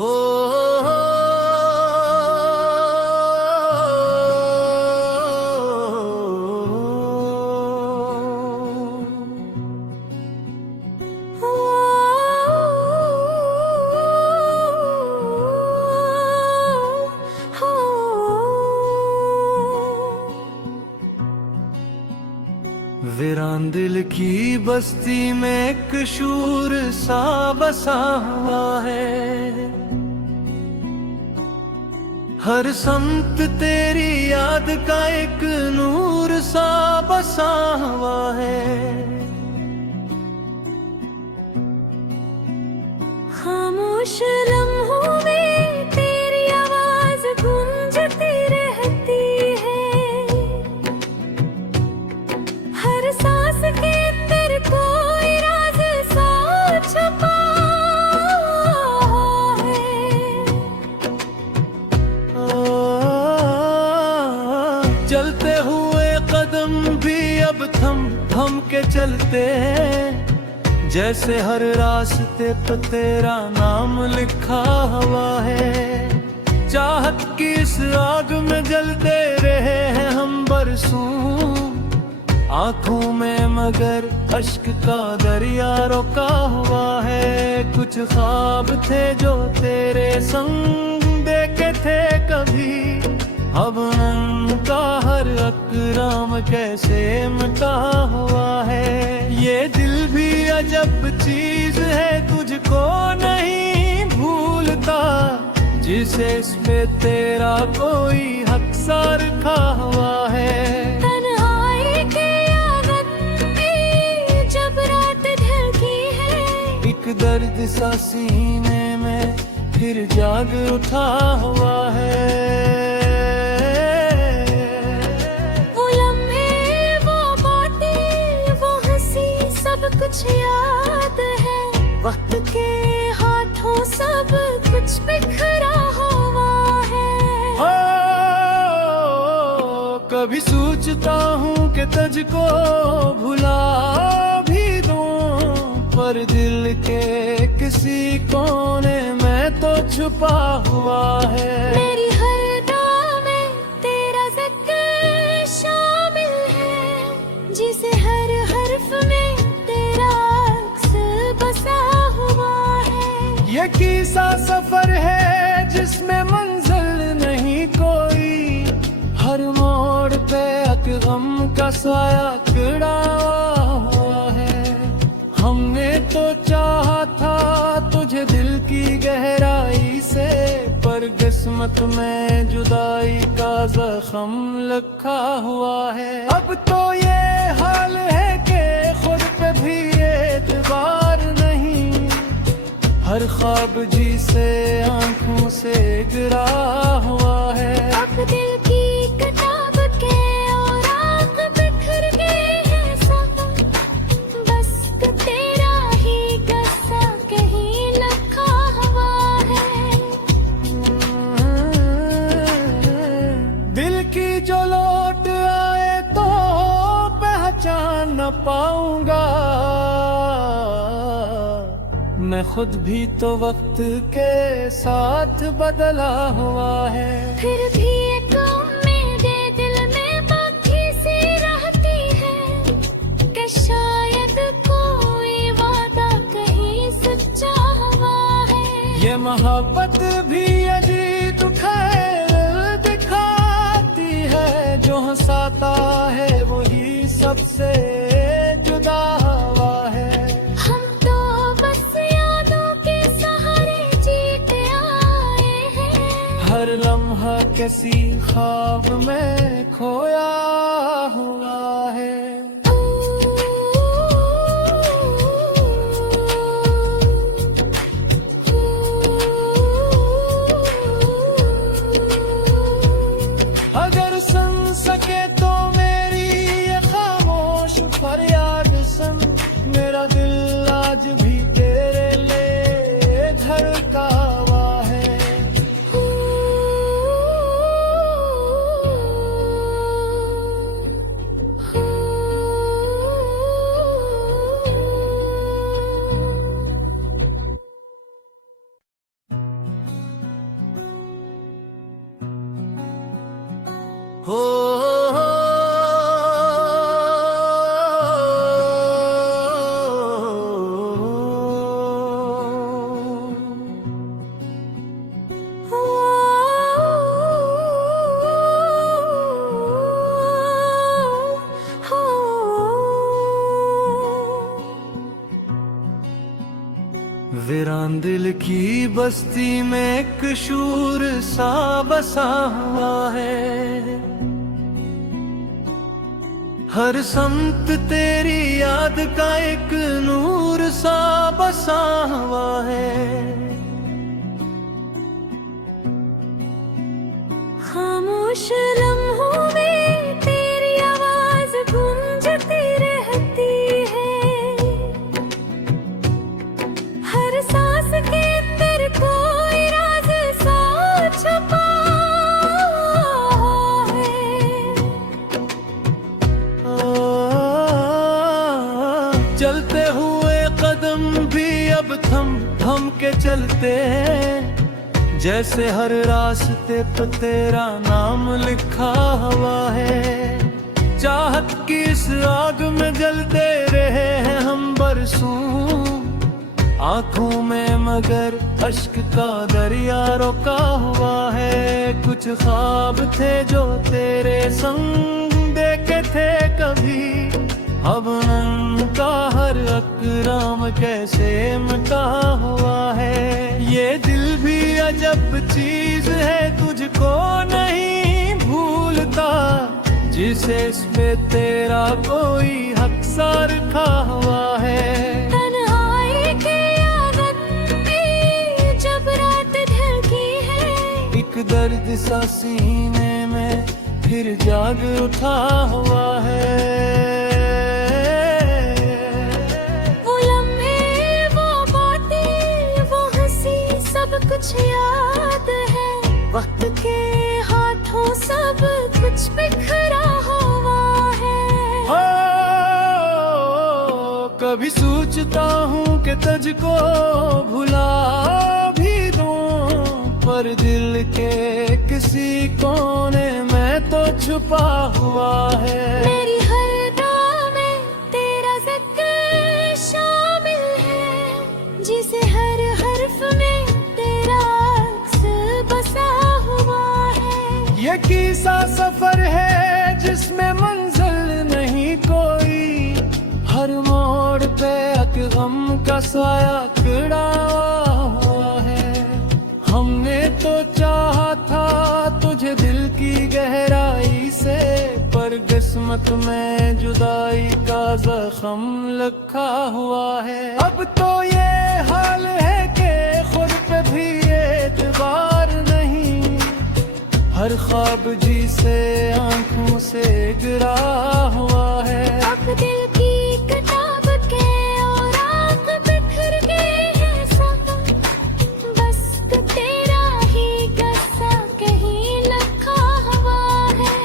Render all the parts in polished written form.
हो वीरान दिल की बस्ती में एक शूर सा बसा हुआ है। हर समत तेरी याद का एक नूर सा बसा हुआ है। खामोश लम्हों में तेरी आवाज गूंजती रहती है। हर सांस के अंदर कोई राज सा छुपा है। चलते हुए कदम भी अब थम थम के चलते हैं, जैसे हर रास्ते पर तेरा नाम लिखा हुआ है। चाहत की इस आग में जलते रहे हैं हम बरसों, आंखों में मगर अश्क का दरिया रोका हुआ है। कुछ ख्वाब थे जो तेरे संग देखे थे कभी, अब उनका हर अकराम कैसे मिटा हुआ है। ये दिल भी अजब चीज है, तुझको नहीं भूलता, जिसे इस पे तेरा कोई हक सा रखा हुआ है। तन्हाई के आंगन में जब रात ढलती है, एक दर्द सा सीने में फिर जाग उठा हुआ है। कुछ याद है, वक्त के हाथों सब कुछ बिखरा हुआ है। हो कभी सोचता हूँ कि तुझको भुला भी दूं, पर दिल के किसी कोने में तो छुपा हुआ है। मेरी हर दुआ में तेरा ज़िक्र शामिल है, जिसे हर हर्फ में ये किसा सफर है जिसमें मंजिल नहीं कोई, हर मोड़ पे एक गम का साया खड़ा हुआ है। हमने तो चाहा था तुझे दिल की गहराई से, पर किस्मत में जुदाई का जख्म लिखा हुआ है। अब तो ये हाल है कि खुद पे भी एतबार नहीं, हर ख्वाब जी से आंखों से गिरा हुआ है। अब दिल की किताब के और आंख बिखर गए हैं सब, बस तेरा ही किस्सा कहीं लिखा हुआ है। दिल की जो लौट आए तो पहचान न पाऊंगा, मैं खुद भी तो वक्त के साथ बदला हुआ है। फिर भी एक उम्मीद दिल में बाकी सी रहती है, कि शायद कोई वादा कहीं सच्चा हुआ है। ये मोहब्बत भी अजीब खैर दिखाती है, जो हंसाता है वही सबसे जुदा हुआ है। हर लम्हा किसी ख्वाब में खोया हुआ है। अगर सुन सके तो मेरी ये खामोश फरियाद सुन, मेरा दिल आज भी तेरे लिए धड़का हुआ है। वीरान दिल की बस्ती में एक शूर सा बसा हुआ है। हर समत तेरी याद का एक नूर सा बसा हुआ है। खामोश लम्हों में तेरी आवाज गूंजती रहती है। हर सांस के अंदर कोई राज सा छुपा है। चलते हुए कदम भी अब थम थम के चलते, जैसे हर रास्ते पे तेरा नाम लिखा हुआ है। चाहत की इस आग में जलते रहे हैं हम बरसों, आंखों में मगर अश्क का दरिया रोका हुआ है। कुछ ख्वाब थे जो तेरे संग देखे थे कभी, अब उनका हर अकराम कैसे मिटा हुआ है। ये दिल भी अजब चीज है, तुझको नहीं भूलता, जिसे इस पे तेरा कोई हक सा रखा हुआ है। तन्हाई के आंगन में जब रात ढलती है, एक दर्द सा सीने में फिर जाग उठा हुआ है। कुछ याद है, वक्त के हाथों सब कुछ बिखरा हुआ है। हो कभी सोचता हूँ कि तुझको भुला भी दूं, पर दिल के किसी कोने में तो छुपा हुआ है। मेरी हर राह में तेरा जिक्र शामिल है, जिसे हर हर्फ में ये किसा सफर है जिसमें मंजिल नहीं कोई, हर मोड़ पे एक गम का साया खड़ा हुआ है। हमने तो चाहा था तुझे दिल की गहराई से, पर किस्मत में जुदाई का जख्म लिखा हुआ है। अब तो ये हाल है कि खुद पे भी एतबार नहीं, हर ख्वाब जी से आंखों से गिरा हुआ है। अब दिल की किताब के और आंख बिखर गए हैं सब, बस तेरा ही किस्सा कहीं लिखा हुआ है।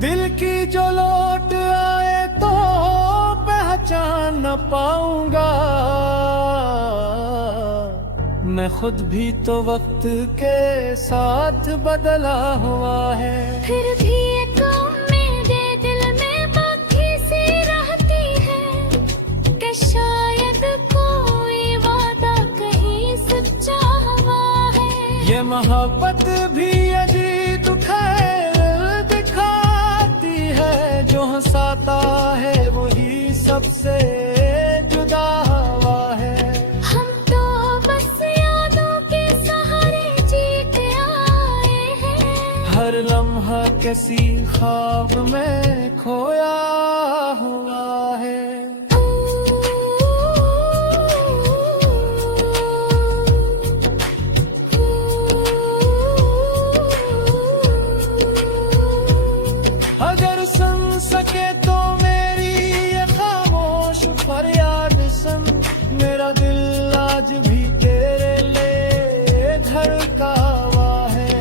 दिल की जो लौट आए तो पहचान न पाऊंगा, मैं खुद भी तो वक्त के साथ बदला हुआ है। फिर भी एक उम्मीद दिल में बाकी सी रहती है, कि शायद कोई वादा कहीं सच्चा हुआ है। ये मोहब्बत भी अजीब खैर दिखाती है, जो हंसाता है वही सबसे जुदा हुआ है। हर लम्हा किसी ख्वाब में खोया हुआ है। अगर सुन सके तो मेरी ये खामोश फरियाद सुन, मेरा दिल आज भी तेरे लिए धड़का हुआ है।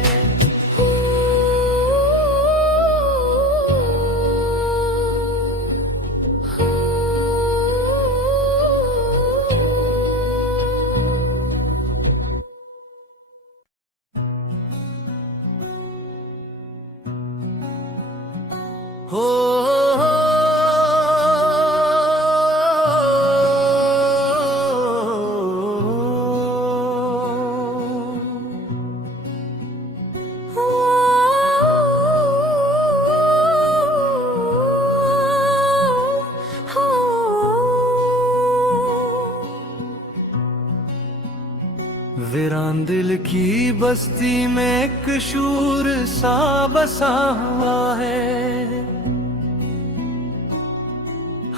दिल की बस्ती में एक शूर सा बसा हुआ है।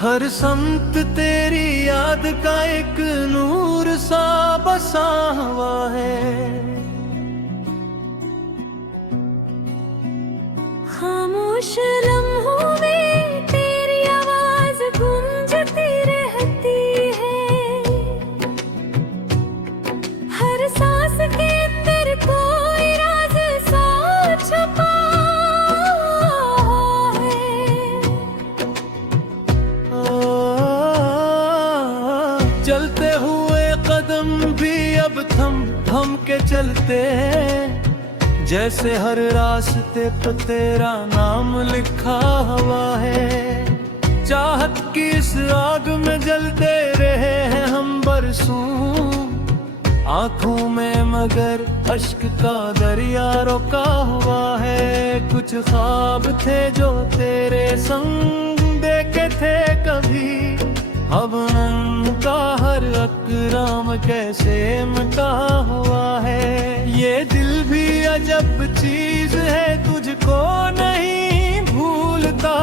हर संत तेरी याद का एक नूर सा बसा हुआ है। खामोश लम्हों में तेरी आवाज गूंजती रहती है। हर सांस के अंदर कोई राज सा छुपा है। चलते हुए कदम भी अब थम थम के चलते, जैसे हर रास्ते पर तेरा नाम लिखा हुआ है। चाहत की इस आग में जलते रहे हैं हम बरसों, आंखों में मगर अश्क का दरिया रोका हुआ है। कुछ ख्वाब थे जो तेरे संग देखे थे कभी, अब का हर अकराम कैसे मिटा हुआ है। ये दिल भी अजब चीज है, तुझको नहीं भूलता,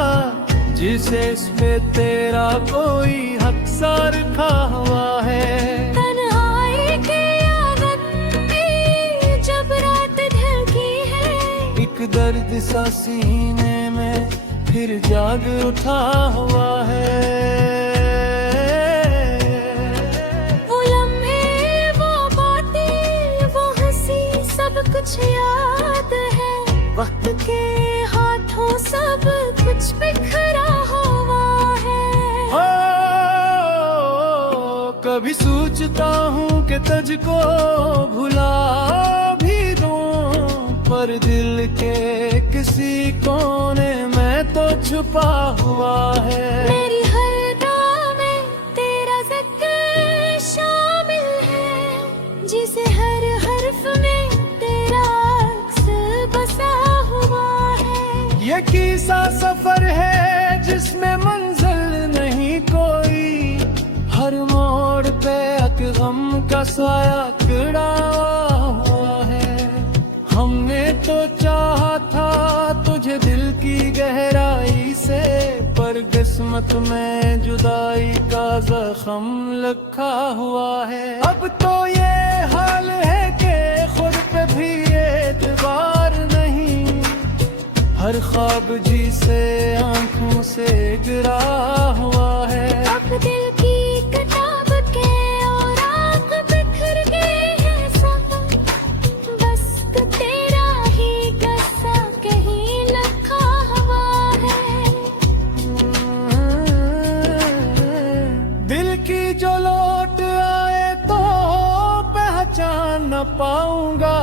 जिसे इस पे तेरा कोई हक सा रखा हुआ है। तन्हाई के आंगन में जब रात ढलती है, एक दर्द सा सीने में फिर जाग उठा हुआ है। कुछ याद है, वक्त के हाथों सब कुछ बिखरा हुआ है। हो कभी सोचता हूँ कि तुझको भुला भी दूं, पर दिल के किसी कोने में तो छुपा हुआ है। मेरी हर राह में तेरा जिक्र शामिल है, जिसे हर हर्फ में ये किसा सफर है जिसमें मंजिल नहीं कोई, हर मोड़ पे एक गम का साया खड़ा हुआ है। हमने तो चाहा था तुझे दिल की गहराई से, पर किस्मत में जुदाई का जख्म लिखा हुआ है। अब तो ये हाल है कि खुद पे भी एतबार नहीं, हर ख्वाब जी से आंखों से गिरा हुआ है। अब दिल की किताब के और आंख बिखर गए हैं सब, बस तेरा ही गस्सा कहीं लिखा हुआ है। दिल की जो लौट आए तो पहचान न पाऊंगा,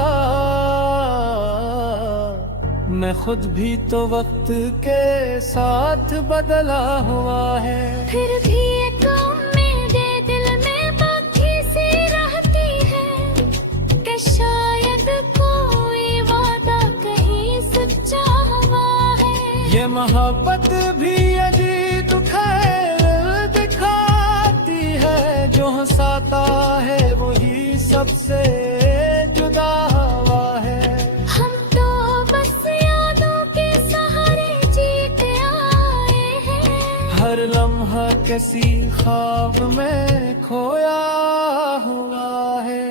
मैं खुद भी तो वक्त के साथ बदला हुआ है। फिर भी एक उम्मीद दिल में बाकी सी रहती है, कि शायद कोई वादा कहीं सच्चा हुआ है। ये मोहब्बत भी अजीब खैर दिखाती है, जो हंसाता है वही सबसे जुदा हुआ है। हर लम्हा किसी ख्वाब में खोया हुआ है।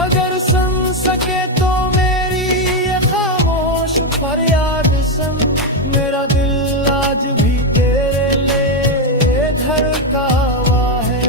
अगर सुन सके तो मेरी ये खामोश फरियाद सुन, मेरा दिल आज भी तेरे लिए धड़का हुआ है।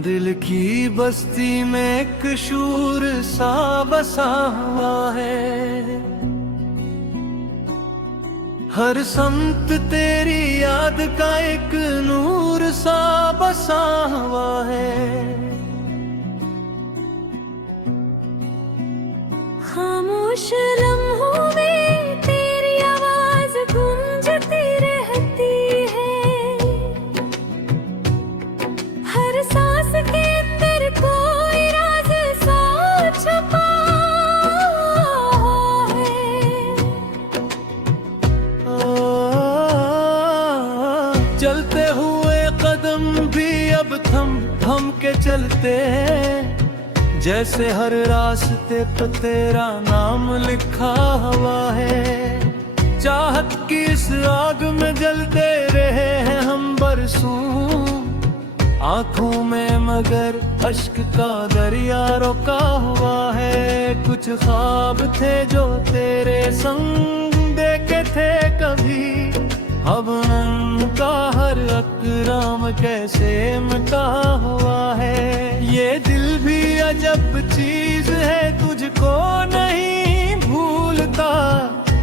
दिल की बस्ती में एक शूर सा बसा हुआ है। हर संत तेरी याद का एक नूर सा बसा हुआ है। खामोश लम्हों में तेरी आवाज गूंजती रहती है। हर सांस के अंदर कोई राज सा छुपा है। चलते हुए कदम भी अब थम थम के चलते, जैसे हर रास्ते पे तेरा नाम लिखा हुआ है। चाहत की इस आग में जलते रहे हैं हम बरसों, आंखों में मगर अश्क का दरिया रोका हुआ है। कुछ ख्वाब थे जो तेरे संग देखे थे कभी, अब उनका हर अकराम कैसे मिटा हुआ है। ये दिल भी अजब चीज है, तुझको नहीं भूलता,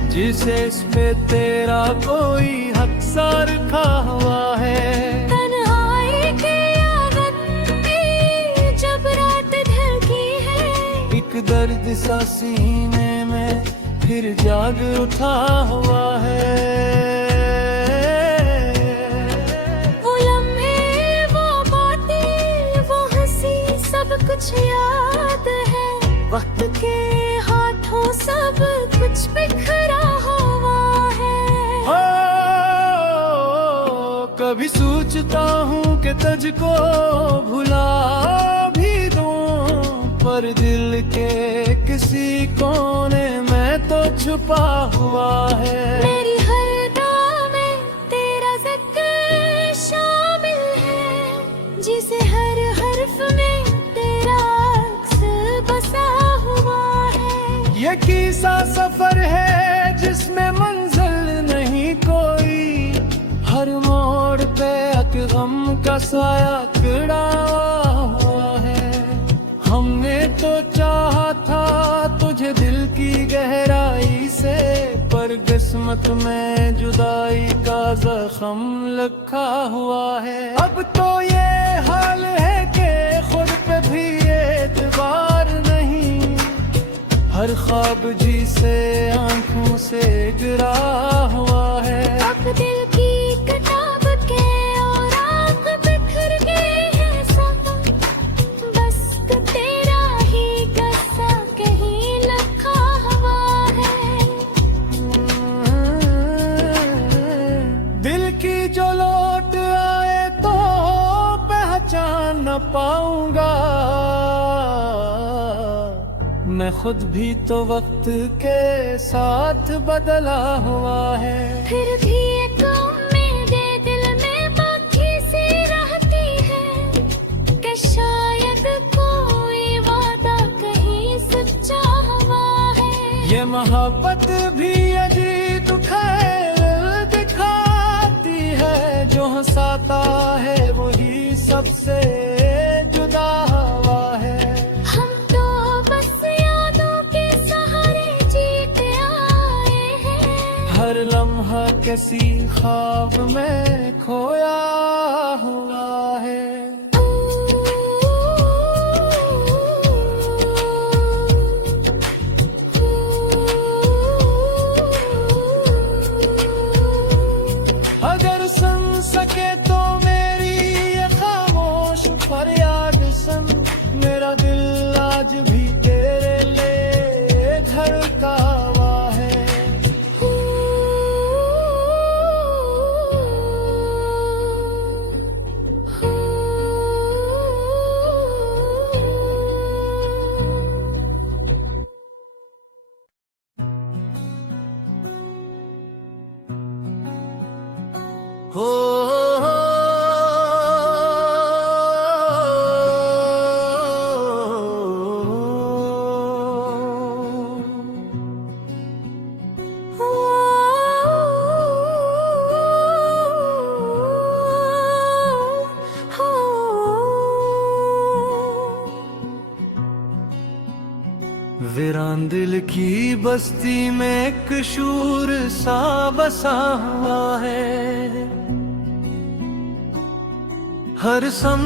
जिसे इस पे तेरा कोई हक सा रखा हुआ है। तन्हाई के आंगन में जब रात ढलती है, एक दर्द सा सीने में फिर जाग उठा हुआ है। कुछ याद है, वक्त के हाथों सब कुछ बिखरा हुआ है। हो, कभी सोचता हूँ कि तुझको भुला भी दूं, पर दिल के किसी कोने में तो छुपा हुआ है। मेरी हर दुआ में तेरा जिक्र शामिल है, जिसे हर हर्फ में ये किसा सफर है जिसमें मंजिल नहीं कोई, हर मोड़ पे एक गम का साया खड़ा हुआ है। हमने तो चाहा था तुझे दिल की गहराई से, पर किस्मत में जुदाई का जख्म लिखा हुआ है। अब तो ये हाल है कि खुद पे भी एतबार नहीं, हर ख्वाब जी से आंखों से गिरा हुआ है। अब दिल की किताब के और आग बिखर गए हैं सब, बस तेरा ही किस्सा कहीं लिखा हुआ है। दिल की जो लौट आए तो पहचान न पाऊंगा, मैं खुद भी तो वक्त के साथ बदला हुआ है। फिर भी एक उम्मीद दिल में बाकी सी रहती है, कि शायद कोई वादा कहीं सच्चा हुआ है। ये मोहब्बत भी अजीब खैर दिखाती है, जो हंसाता है वही सबसे जुदा हुआ है। हर लम्हा किसी ख्वाब में खोया हुआ है। अगर सुन सके तो मेरी ये खामोश फरियाद सुन, मेरा दिल आज भी तेरे लिए धड़का हुआ है। वीरान दिल की बस्ती में एक शूर सा बसा हुआ है। हर सम